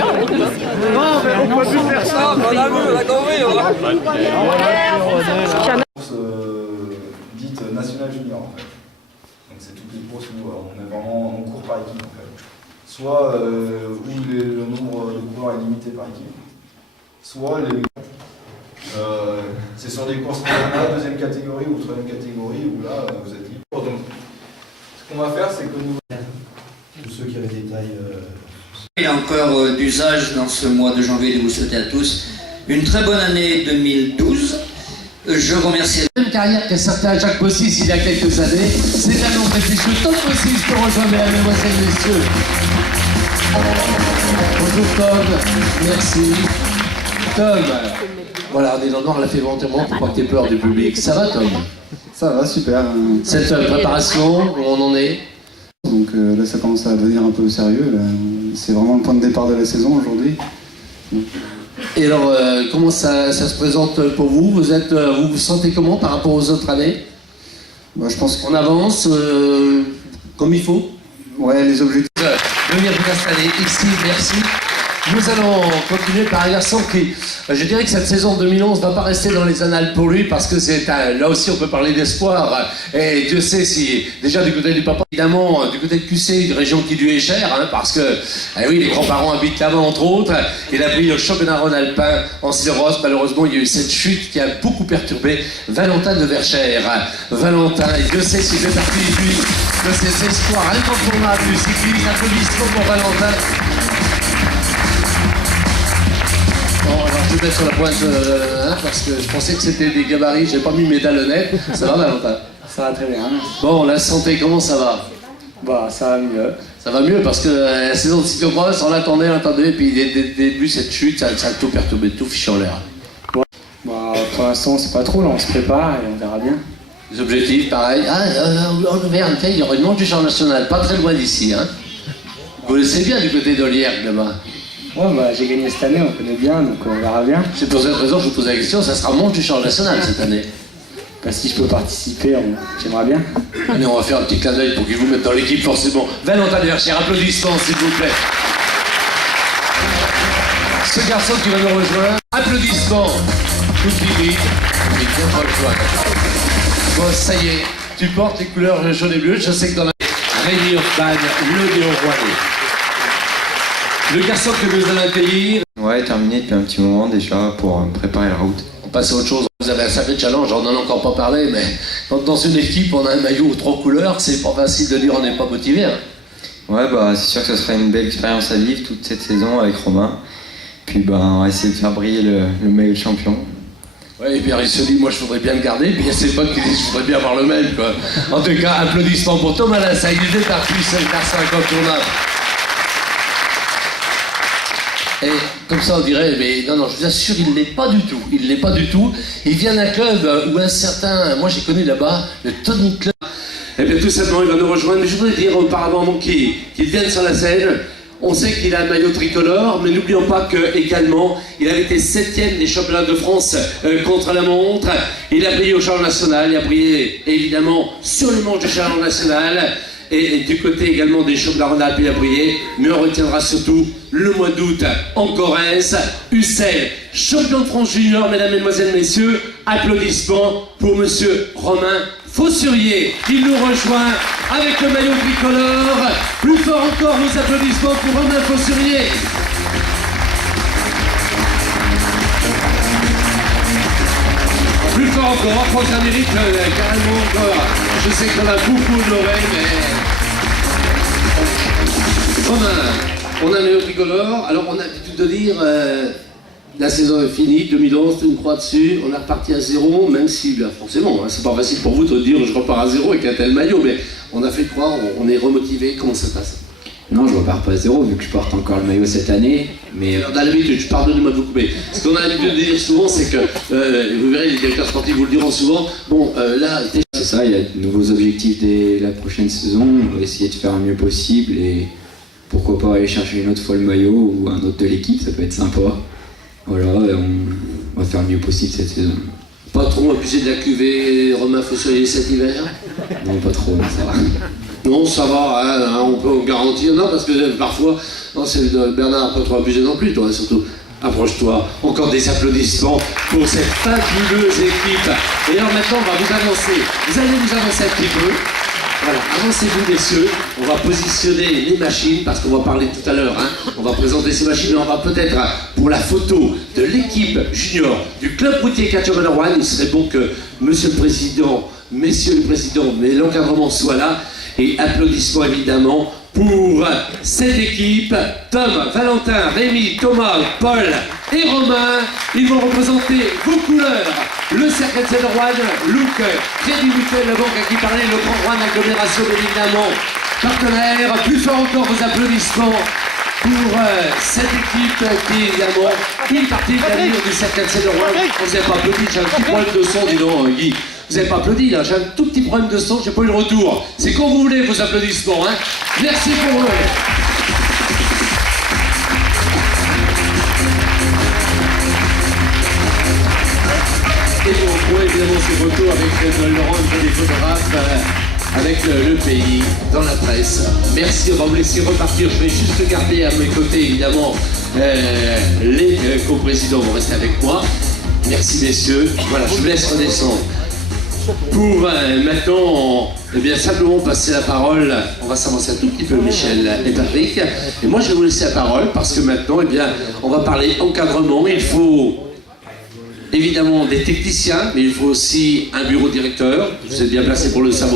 On peut plus faire ça, on a compris. Dite nationale junior en fait. Donc c'est toutes les courses où on court par équipe en fait. Soit où le nombre de coureurs est limité par équipe, soit c'est sur des courses première, deuxième catégorie ou troisième catégorie où là vous êtes libre. Donc ce qu'on va faire c'est que nous, tous ceux qui avaient des tailles. Il y a encore d'usage dans ce mois de janvier de vous souhaiter à tous une très bonne année 2012. Je remercie la même carrière qu'un certain Jacques Bossis il y a quelques années. C'est un nom puisque Tom Bossis peut rejoindre mesdames, mesdemoiselles, messieurs. Bonjour Tom, merci. Tom, voilà, on est dans le noir, on l'a fait éventuellement pour pas que tu aies peur du public. Ça va Tom? Ça va, super. Cette préparation, où on en est? Donc là ça commence à devenir un peu sérieux. C'est vraiment le point de départ de la saison aujourd'hui. Et alors, comment ça se présente pour vous? Vous vous sentez comment par rapport aux autres années? Je pense qu'on avance comme il faut. Ouais, les objectifs. Venir vous installer ici, merci. Nous allons continuer par un garçon qui, je dirais que cette saison 2011 ne va pas rester dans les annales pour lui parce que là aussi on peut parler d'espoir. Et Dieu sait si, déjà du côté du papa, évidemment, du côté de QC, une région qui lui est chère, parce que, oui, les grands-parents habitent là-bas entre autres. Il a pris le championnat rhône-alpin en Sileros. Malheureusement, il y a eu cette chute qui a beaucoup perturbé Valentin de Verchères. Valentin, et Dieu sait s'il fait partie de ces espoirs incontournables du cyclisme. Applaudissements pour Valentin. Bon, alors je vais mettre sur la pointe parce que je pensais que c'était des gabarits, j'ai pas mis mes talonnettes. Ça va Valentin? Ça va très bien. Bon, la santé, comment ça va? Ça va mieux. Ça va mieux parce que la saison de cyclocross, on l'attendait, et puis dès le début, cette chute, ça a tout perturbé, tout fiché en l'air. Pour l'instant, on sait pas trop, là on se prépare et on verra bien. Les objectifs, pareil. En Auvergne, il y aura une manche du champ national, pas très loin d'ici. Vous le savez bien du côté d'Oliergue là-bas. Ouais, j'ai gagné cette année, on connaît bien, donc on verra bien. C'est pour cette raison que je vous pose la question, ça sera manche du champ national cette année. Si je peux participer, j'aimerais bien. Allez, on va faire un petit clin d'œil pour qu'ils vous mettent dans l'équipe forcément. Valentin de Verchères, applaudissements s'il vous plaît. Ce garçon qui va nous rejoindre, applaudissements. Tout vite, il vient de rejoindre. Bon, ça y est, tu portes les couleurs jaune et bleu, je sais que dans la... Rémi Hoffman, le Néo-Rouennais. Le garçon que nous allons accueillir. Ouais, terminé depuis un petit moment déjà pour préparer la route. On passe à autre chose. Vous avez un sacré challenge, on n'en a encore pas parlé, mais quand dans une équipe on a un maillot aux 3 couleurs, c'est pas facile de dire on n'est pas motivé. Ouais, c'est sûr que ce sera une belle expérience à vivre toute cette saison avec Romain. Puis on va essayer de faire briller le maillot de champion. Ouais, et puis il se dit, moi je voudrais bien le garder, puis il y a ses potes qui disent, je voudrais bien avoir le même, quoi. En tout cas, applaudissements pour Thomas Lassagne, il fait partie de ce garçon incontournable. Et comme ça on dirait, mais non, je vous assure, il ne l'est pas du tout. Il ne l'est pas du tout. Il vient d'un club où un certain, moi j'ai connu là-bas, le Tony Club. Et bien tout simplement, il va nous rejoindre. Mais je voudrais dire auparavant qu'il vienne sur la scène. On sait qu'il a un maillot tricolore, mais n'oublions pas qu'également, il avait été 7e des championnats de France contre la montre. Il a brillé au Challenge National, il a brillé évidemment sur le manche du Challenge National. Et du côté également des championnats rhône-alpes, il a brillé. Mais on retiendra surtout le mois d'août en Corrèze. Ussel, champion de France junior, mesdames, mesdemoiselles, messieurs. Applaudissements pour monsieur Romain Faussurier. Il nous rejoint avec le maillot tricolore. Plus fort encore, nos applaudissements pour Romain Faussurier. Plus fort encore, France Amérique, carrément encore. Je sais qu'on a beaucoup de l'oreille, mais... On a un maillot tricolore. Alors on a l'habitude de dire, la saison est finie, 2011, une croix dessus, on est reparti à zéro, même si, forcément, c'est pas facile pour vous de dire je repars à zéro avec un tel maillot, mais on a fait croire, on est remotivé, comment ça se passe? Non, je repars pas à zéro vu que je porte encore le maillot cette année. Mais alors, dans l'habitude, pardonnez-moi de vous couper. Ce qu'on a l'habitude de dire souvent, c'est que, vous verrez, les directeurs sportifs vous le diront souvent, bon, là... C'est ça, il y a de nouveaux objectifs dès la prochaine saison. On va essayer de faire le mieux possible et pourquoi pas aller chercher une autre fois le maillot ou un autre de l'équipe, ça peut être sympa. Voilà, on va faire le mieux possible cette saison. Pas trop abusé de la cuvée Romain Faussurier cet hiver? Non, pas trop, mais ça va. Non, ça va, hein, on peut garantir. Non, parce que parfois, non, c'est Bernard, pas trop abusé non plus, toi, surtout. Approche-toi, encore des applaudissements pour cette fabuleuse équipe. Et alors maintenant, on va vous avancer. Vous allez vous avancer un petit peu. Voilà, avancez-vous messieurs, on va positionner les machines parce qu'on va parler tout à l'heure, hein. On va présenter ces machines, mais on va peut-être, pour la photo de l'équipe junior du club routier Catch-Up-One, il serait bon que monsieur le président, messieurs le président, mais l'encadrement soit là, et applaudissements évidemment pour cette équipe, Tom, Valentin, Rémi, Thomas, Paul et Romain. Ils vont représenter vos couleurs, le Cercle Catch-Up-One, Look, Crédit Mutuel, la banque à qui parlait, le Grand One Agglomération évidemment, partenaire. Plus fort encore vos applaudissements pour cette équipe qui est évidemment une partie de l'avenir du Cercle Catch-Up-One. On ne s'est pas applaudi, j'ai un petit problème de son, dis donc Guy. Vous n'avez pas applaudi là, j'ai un tout petit problème de son, j'ai pas eu le retour. C'est quand vous voulez vos applaudissements, hein. Merci pour eux. Et on retrouve évidemment ce retour avec Laurent, des photographes, avec le pays, dans la presse. Merci, on va vous laisser repartir. Je vais juste garder à mes côtés évidemment les co-présidents vont rester avec moi. Merci messieurs. Voilà, je vous laisse redescendre. Pour maintenant, eh bien, simplement passer la parole, on va s'avancer un tout petit peu Michel et Patrick, et moi je vais vous laisser la parole parce que maintenant, eh bien, on va parler encadrement. Il faut évidemment des techniciens, mais il faut aussi un bureau directeur, vous êtes bien placé pour le savoir.